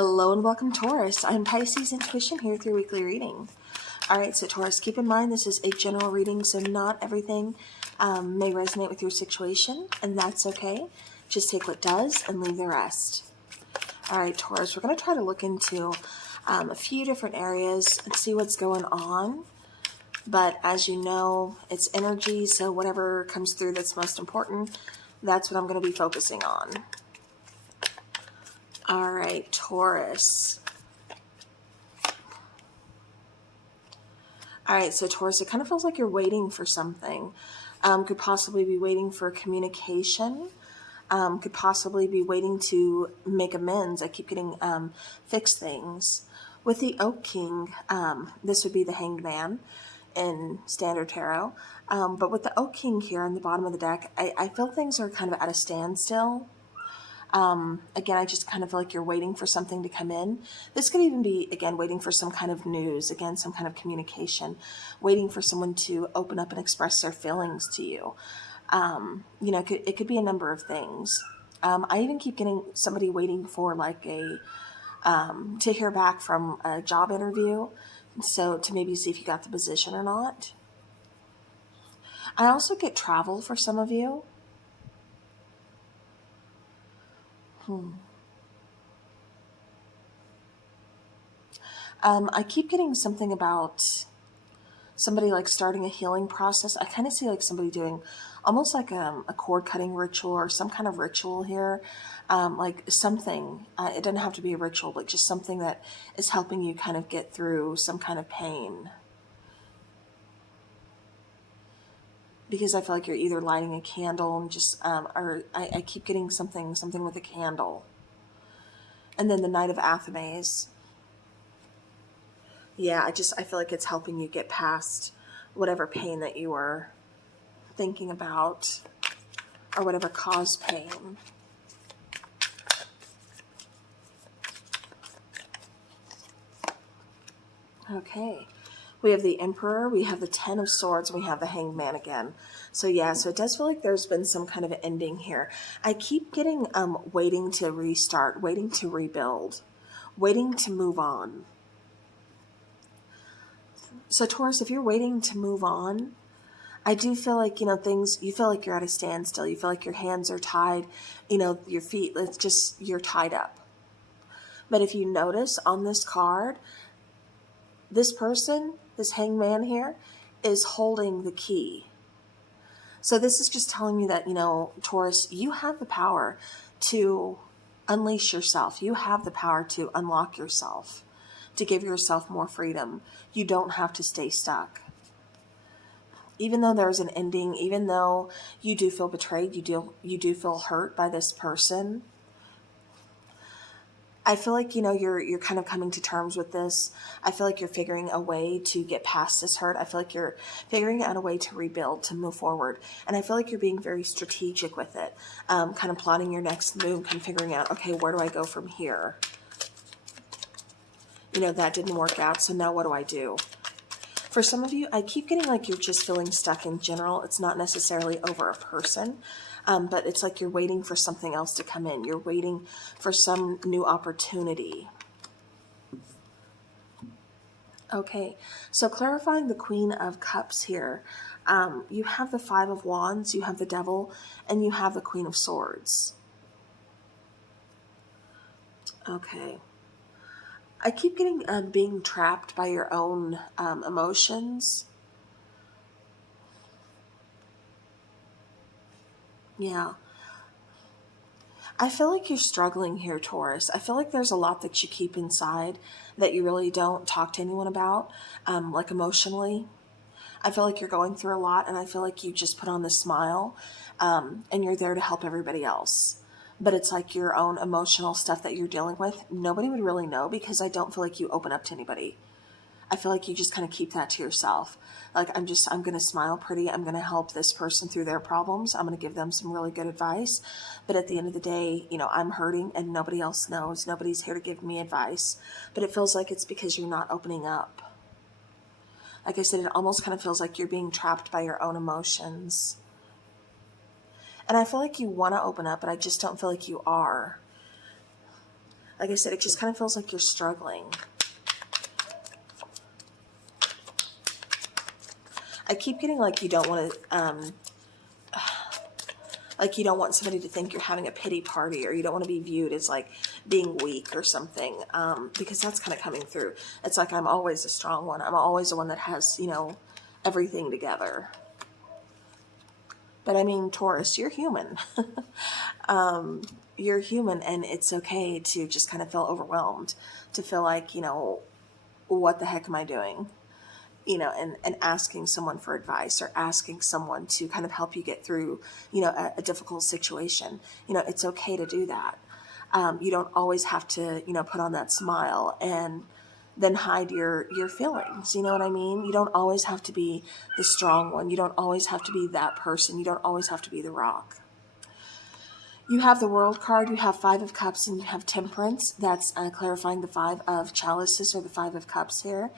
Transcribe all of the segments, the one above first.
Hello and welcome, Taurus. I'm Piscesintuition here with your weekly reading. Alright, so Taurus, keep in mind this is a general reading, so not everything may resonate with your situation, and that's okay. Just take what does and leave the rest. Alright, Taurus, we're going to try to look into a few different areas and see what's going on. But as you know, it's energy, so whatever comes through that's most important, that's what I'm going to be focusing on. All right, Taurus. All right, so Taurus, it kind of feels like you're waiting for something. Could possibly be waiting for communication. Could possibly be waiting to make amends. I keep getting fix things. With the Oak King, this would be the Hanged Man in Standard Tarot. But with the Oak King here on the bottom of the deck, I feel things are kind of at a standstill. Again, I just kind of feel like you're waiting for something to come in. This could even be, again, waiting for some kind of news, again, some kind of communication, waiting for someone to open up and express their feelings to you. You know, it could be a number of things. I even keep getting somebody waiting for like to hear back from a job interview. So to maybe see if you got the position or not. I also get travel for some of you. I keep getting something about somebody like starting a healing process. I kind of see like somebody doing almost like a cord cutting ritual or some kind of ritual here. Like something, it doesn't have to be a ritual, but just something that is helping you kind of get through some kind of pain. Because I feel like you're either lighting a candle and just, or I keep getting something with a candle. And then the Knight of Athames. Yeah, I feel like it's helping you get past whatever pain that you were thinking about or whatever caused pain. Okay. We have the Emperor, we have the Ten of Swords, and we have the Hanged Man again. So yeah, so it does feel like there's been some kind of ending here. I keep getting waiting to restart, waiting to rebuild, waiting to move on. So Taurus, if you're waiting to move on, I do feel like, you know, you feel like you're at a standstill. You feel like your hands are tied, you know, your feet, it's just, you're tied up. But if you notice on this card, this person, this Hanged Man here, is holding the key. So this is just telling you that, you know, Taurus, you have the power to unleash yourself. You have the power to unlock yourself, to give yourself more freedom. You don't have to stay stuck. Even though there's an ending, even though you do feel betrayed, you do feel hurt by this person, I feel like, you know, you're kind of coming to terms with this. I feel like you're figuring a way to get past this hurt. I feel like you're figuring out a way to rebuild, to move forward. And I feel like you're being very strategic with it, kind of plotting your next move, kind of figuring out, okay, where do I go from here? You know, that didn't work out, so now what do I do? For some of you, I keep getting like you're just feeling stuck in general. It's not necessarily over a person, but it's like you're waiting for something else to come in. You're waiting for some new opportunity. Okay, so clarifying the Queen of Cups here. You have the Five of Wands, you have the Devil, and you have the Queen of Swords. Okay. I keep getting being trapped by your own emotions. Yeah. I feel like you're struggling here, Taurus. I feel like there's a lot that you keep inside that you really don't talk to anyone about, like emotionally. I feel like you're going through a lot, and I feel like you just put on this smile, and you're there to help everybody else. But it's like your own emotional stuff that you're dealing with. Nobody would really know because I don't feel like you open up to anybody. I feel like you just kind of keep that to yourself. Like, I'm going to smile pretty. I'm going to help this person through their problems. I'm going to give them some really good advice. But at the end of the day, you know, I'm hurting and nobody else knows. Nobody's here to give me advice. But it feels like it's because you're not opening up. Like I said, it almost kind of feels like you're being trapped by your own emotions. And I feel like you want to open up, but I just don't feel like you are. Like I said, it just kind of feels like you're struggling. I keep getting like you don't want to, like you don't want somebody to think you're having a pity party, or you don't want to be viewed as like being weak or something, because that's kind of coming through. It's like I'm always a strong one. I'm always the one that has, you know, everything together. But I mean, Taurus, you're human. You're human, and it's okay to just kind of feel overwhelmed, to feel like, you know, what the heck am I doing? You know, and asking someone for advice, or asking someone to kind of help you get through, you know, a difficult situation. You know, it's okay to do that. You don't always have to, you know, put on that smile and then hide your feelings. You know what I mean? You don't always have to be the strong one. You don't always have to be that person. You don't always have to be the rock. You have the World card, you have Five of Cups, and you have Temperance. That's clarifying the Five of Chalices, or the Five of Cups here.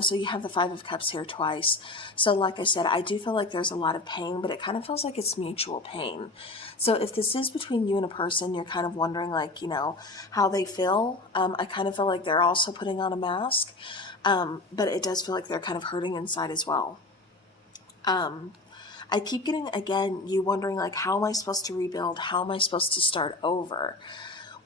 So you have the Five of Cups here twice. So like I said, I do feel like there's a lot of pain, but it kind of feels like it's mutual pain. So if this is between you and a person, you're kind of wondering, like, you know, how they feel. I kind of feel like they're also putting on a mask, but it does feel like they're kind of hurting inside as well. I keep getting, again, you wondering, like, how am I supposed to rebuild? How am I supposed to start over?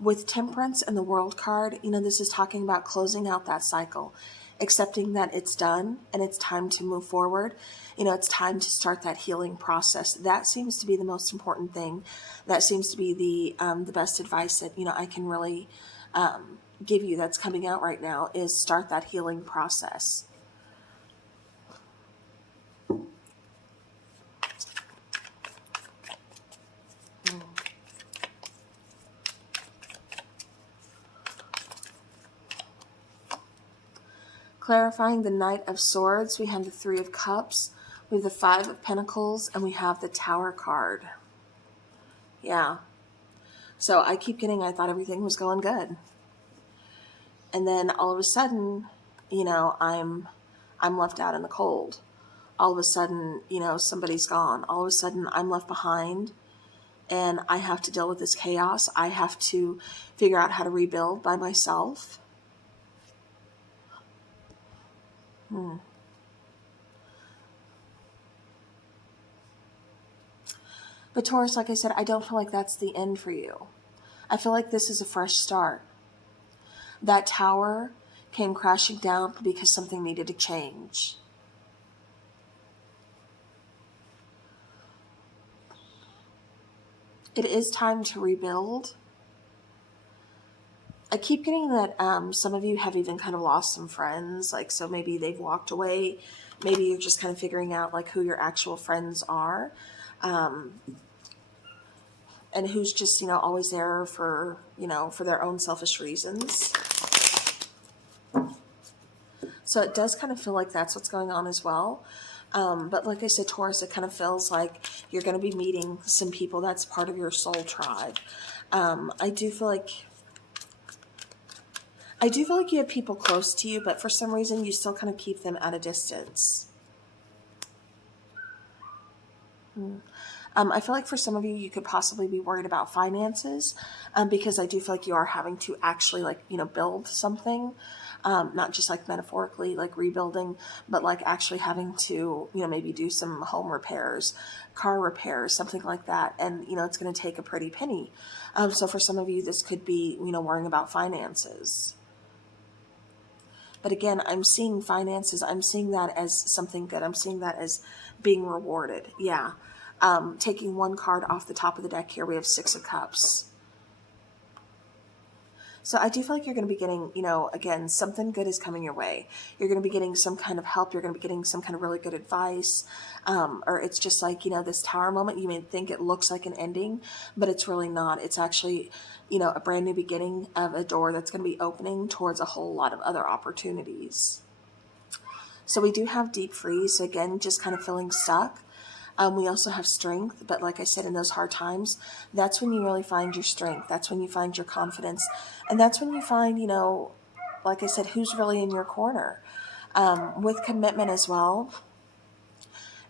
With Temperance and the World card, you know, this is talking about closing out that cycle, accepting that it's done and it's time to move forward. You know, it's time to start that healing process. That seems to be the most important thing. That seems to be the best advice that, you know, I can really give you that's coming out right now, is start that healing process. Clarifying the Knight of Swords, we have the Three of Cups, we have the Five of Pentacles, and we have the Tower card. Yeah. So I keep getting, I thought everything was going good. And then all of a sudden, you know, I'm left out in the cold. All of a sudden, you know, somebody's gone. All of a sudden, I'm left behind, and I have to deal with this chaos. I have to figure out how to rebuild by myself. But Taurus, like I said, I don't feel like that's the end for you. I feel like this is a fresh start. That tower came crashing down because something needed to change. It is time to rebuild. I keep getting that some of you have even kind of lost some friends. Like, so maybe they've walked away. Maybe you're just kind of figuring out like who your actual friends are. And who's just, you know, always there for, you know, for their own selfish reasons. So it does kind of feel like that's what's going on as well. But like I said, Taurus, it kind of feels like you're going to be meeting some people that's part of your soul tribe. I do feel like you have people close to you, but for some reason you still kind of keep them at a distance. I feel like for some of you, you could possibly be worried about finances, because I do feel like you are having to actually, like, you know, build something, not just like metaphorically, like rebuilding, but like actually having to, you know, maybe do some home repairs, car repairs, something like that. And, you know, it's going to take a pretty penny. So for some of you, this could be, you know, worrying about finances. But again, I'm seeing finances. I'm seeing that as something good. I'm seeing that as being rewarded. Yeah. Taking one card off the top of the deck here, we have Six of Cups. So I do feel like you're going to be getting, you know, again, something good is coming your way. You're going to be getting some kind of help. You're going to be getting some kind of really good advice. Or it's just like, you know, this tower moment, you may think it looks like an ending, but it's really not. It's actually, you know, a brand new beginning of a door that's going to be opening towards a whole lot of other opportunities. So we do have deep freeze. So again, just kind of feeling stuck. We also have strength, but like I said, in those hard times, that's when you really find your strength. That's when you find your confidence. And that's when you find, you know, like I said, who's really in your corner. With commitment as well,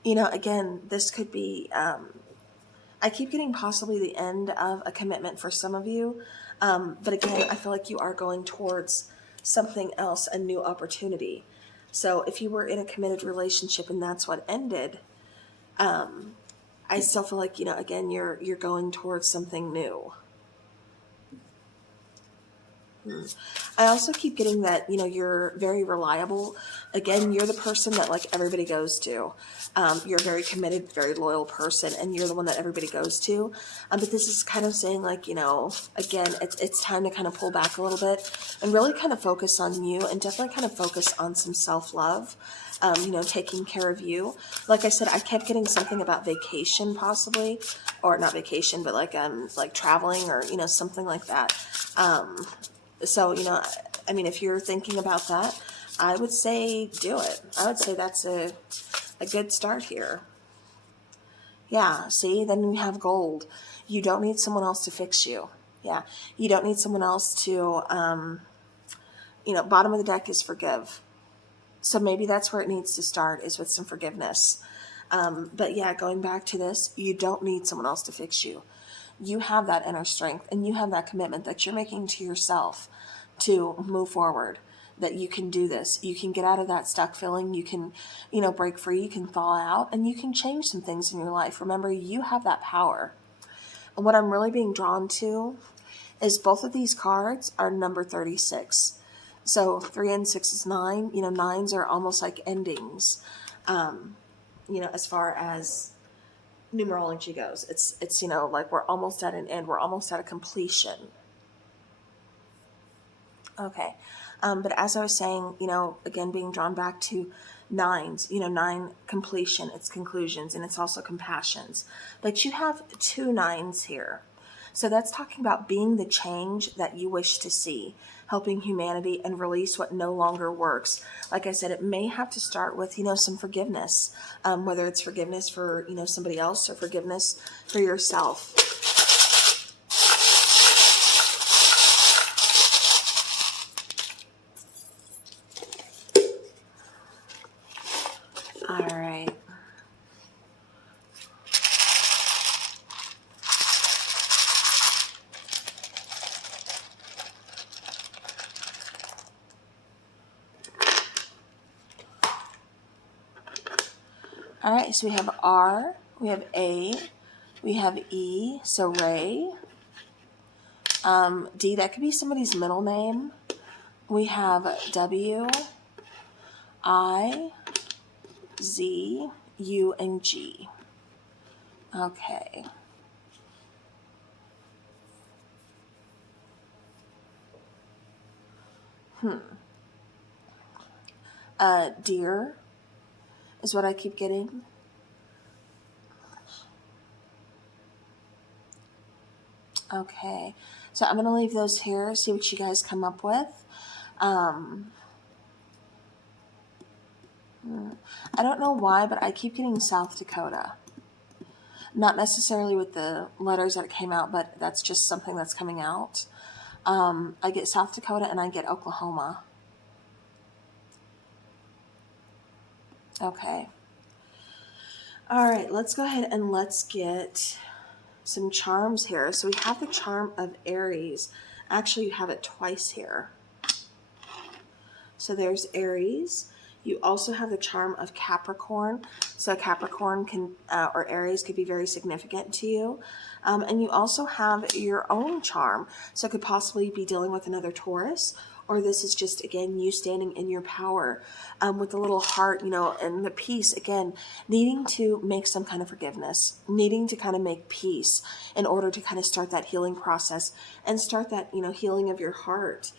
you know, again, this could be, I keep getting possibly the end of a commitment for some of you. But again, I feel like you are going towards something else, a new opportunity. So if you were in a committed relationship and that's what ended, I still feel like, again, you're going towards something new. I also keep getting that, you're very reliable. Again, you're the person that like everybody goes to. You're a very committed, very loyal person, and you're the one that everybody goes to. But this is kind of saying like, again, it's time to kind of pull back a little bit and really kind of focus on you, and definitely kind of focus on some self-love. Taking care of you. Like I said, I kept getting something about vacation possibly, or not vacation, but like traveling or, something like that. So, if you're thinking about that, I would say do it. I would say that's a good start here. Yeah, see, then we have gold. You don't need someone else to fix you. Yeah, you don't need someone else to, bottom of the deck is forgive. So maybe that's where it needs to start, is with some forgiveness. But yeah, going back to this, you don't need someone else to fix you. You have that inner strength, and you have that commitment that you're making to yourself to move forward, that you can do this. You can get out of that stuck feeling. You can, break free. You can thaw out, and you can change some things in your life. Remember, you have that power. And what I'm really being drawn to is both of these cards are number 36. So 3 and 6 is 9. Nines are almost like endings, as far as numerology goes. It's like we're almost at an end. We're almost at a completion. Okay. But as I was saying, again, being drawn back to nines, 9 completion, it's conclusions, and it's also compassions. But you have 2 9s here. So that's talking about being the change that you wish to see, helping humanity and release what no longer works. Like I said, it may have to start with, some forgiveness, whether it's forgiveness for, somebody else, or forgiveness for yourself. All right. All right, so we have R, we have A, we have E, so Ray. D, that could be somebody's middle name. We have W, I, Z, U, and G. Okay. Deer is what I keep getting. Okay, so I'm going to leave those here, see what you guys come up with. I don't know why, but I keep getting South Dakota. Not necessarily with the letters that came out, but that's just something that's coming out. I get South Dakota and I get Oklahoma. Okay. All right, let's go ahead and let's get some charms here. So we have the charm of Aries. Actually, you have it twice here. So there's Aries. You also have the charm of Capricorn. So Capricorn can, or Aries could be very significant to you. And you also have your own charm. So it could possibly be dealing with another Taurus, or this is just, again, you standing in your power, with the little heart, and the peace, again, needing to make some kind of forgiveness, needing to kind of make peace in order to kind of start that healing process and start that, healing of your heart.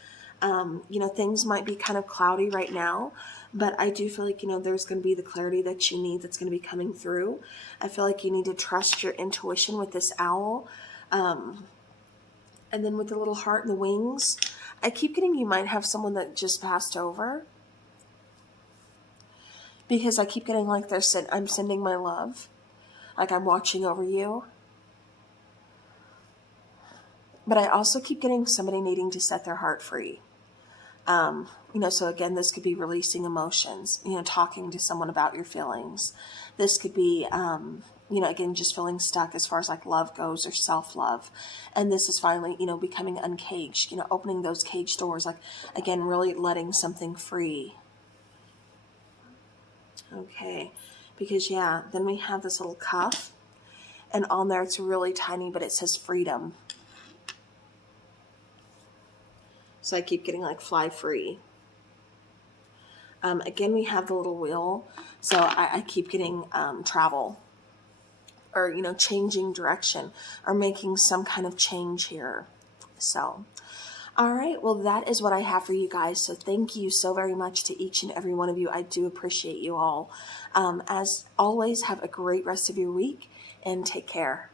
Things might be kind of cloudy right now, but I do feel like, there's going to be the clarity that you need that's going to be coming through. I feel like you need to trust your intuition with this owl. And then with the little heart and the wings, I keep getting you might have someone that just passed over. Because I keep getting like I'm sending my love. Like I'm watching over you. But I also keep getting somebody needing to set their heart free. So again, this could be releasing emotions, talking to someone about your feelings. This could be, you know, again, just feeling stuck as far as like love goes or self-love. And this is finally, you know, becoming uncaged, you know, opening those cage doors, like, again, really letting something free. Okay, because yeah, then we have this little cuff, and on there it's really tiny, but it says freedom. So I keep getting like fly free. Again, we have the little wheel, so I keep getting travel, or, you know, changing direction, or making some kind of change here. So, all right, well, that is what I have for you guys. So thank you so very much to each and every one of you. I do appreciate you all. As always, have a great rest of your week, and take care.